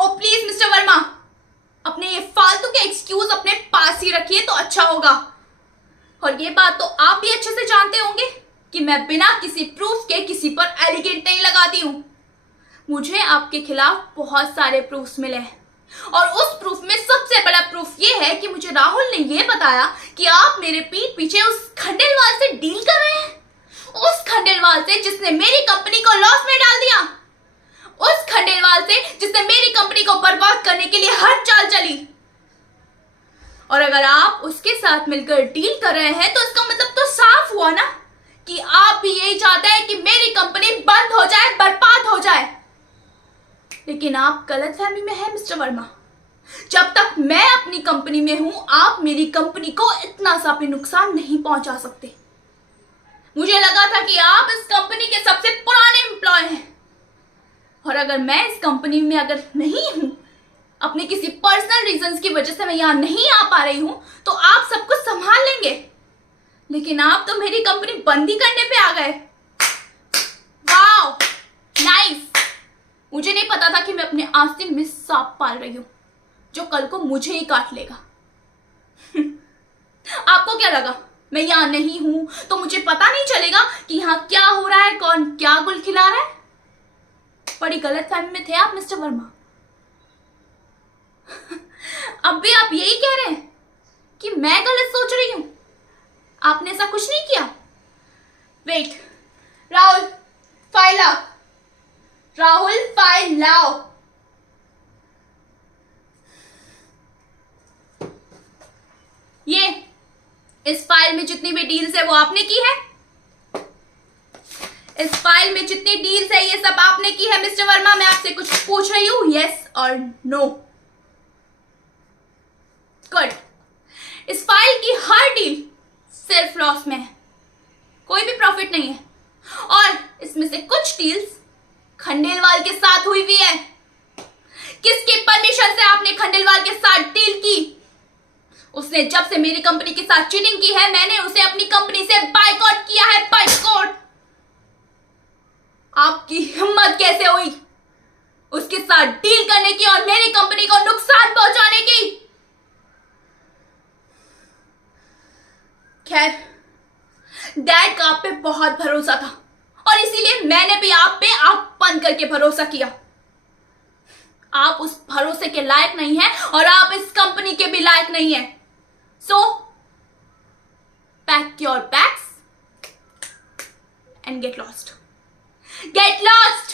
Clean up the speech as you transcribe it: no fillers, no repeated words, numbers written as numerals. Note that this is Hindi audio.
ओ प्लीज मिस्टर वर्मा, अपने ये फालतू के एक्सक्यूज अपने पास ही रखिए तो अच्छा होगा। और ये बात तो आप भी अच्छे से जानते होंगे कि मैं बिना किसी प्रूफ के किसी पर एलिगेट नहीं लगाती हूं। मुझे आपके खिलाफ बहुत सारे प्रूफ्स मिले हैं और उस प्रूफ में सबसे बड़ा प्रूफ ये है कि मुझे राहुल ने ये बताया कि आप मेरे पीठ पीछे उस खंडेलवाल से डील कर रहे हैं। उस खंडेलवाल से जिसने मेरी कंपनी को लॉस में डाल दिया, उस खंडेलवाल से जिसने मेरी कंपनी को बर्बाद करने के लिए हर चाल चली। और अगर आप उसके साथ मिलकर डील कर रहे हैं तो इसका मतलब तो साफ हुआ ना कि आप भी यही चाहते हैं कि मेरी कंपनी बंद हो जाए, बर्बाद हो जाए। लेकिन आप गलतफहमी में हैं मिस्टर वर्मा। जब तक मैं अपनी कंपनी में हूं, आप मेरी कंपनी को इतना सा भी नुकसान नहीं पहुंचा सकते। मुझे लगा था कि आप इस कंपनी के सबसे पुराने एम्प्लॉय हैं और अगर मैं इस कंपनी में अगर नहीं हूं, अपने किसी पर्सनल रीजंस की वजह से मैं यहां नहीं आ पा रही हूं, तो आप सब कुछ संभाल लेंगे। लेकिन आप तो मेरी कंपनी बंद ही करने पे आ गए। Wow, nice. मुझे नहीं पता था कि मैं अपने आस्तीन में सांप पाल रही हूं जो कल को मुझे ही काट लेगा। आपको क्या लगा मैं यहां नहीं हूं तो मुझे पता नहीं चलेगा कि यहां क्या हो रहा है, कौन क्या गुल खिला रहा है? बड़ी गलतफहमी में थे आप मिस्टर वर्मा। अब भी आप यही कह रहे हैं कि मैं गलत सोच रही हूं? आपने ऐसा कुछ नहीं किया। वेट, राहुल फाइल लाओ, राहुल फाइल लाओ। ये इस फाइल में जितनी भी डील्स है वो आपने की है। इस फाइल में जितनी डील्स है ये सब आपने की है मिस्टर वर्मा। मैं आपसे कुछ पूछ रही हूं, यस और नो। गुड। इस फाइल की हर डील सिर्फ लॉस में है, कोई भी प्रॉफिट नहीं है। और इसमें से कुछ डील्स खंडेलवाल के साथ हुई हुई है। किसकी परमिशन से आपने खंडेलवाल के साथ डील की? उसने जब से मेरी कंपनी के साथ चीटिंग की है, मैंने उसे अपनी कंपनी से बायकॉट किया है, बायकॉट। आपकी हिम्मत कैसे हुई उसके साथ डील करने की और मेरी कंपनी को नुकसान पहुंचाने की? खैर, डैड का आप पे बहुत भरोसा था और इसीलिए मैंने भी आप पे आंख बंद करके भरोसा किया। आप उस भरोसे के लायक नहीं हैं और आप इस कंपनी के भी लायक नहीं हैं। सो pack your bags and get lost. Get lost.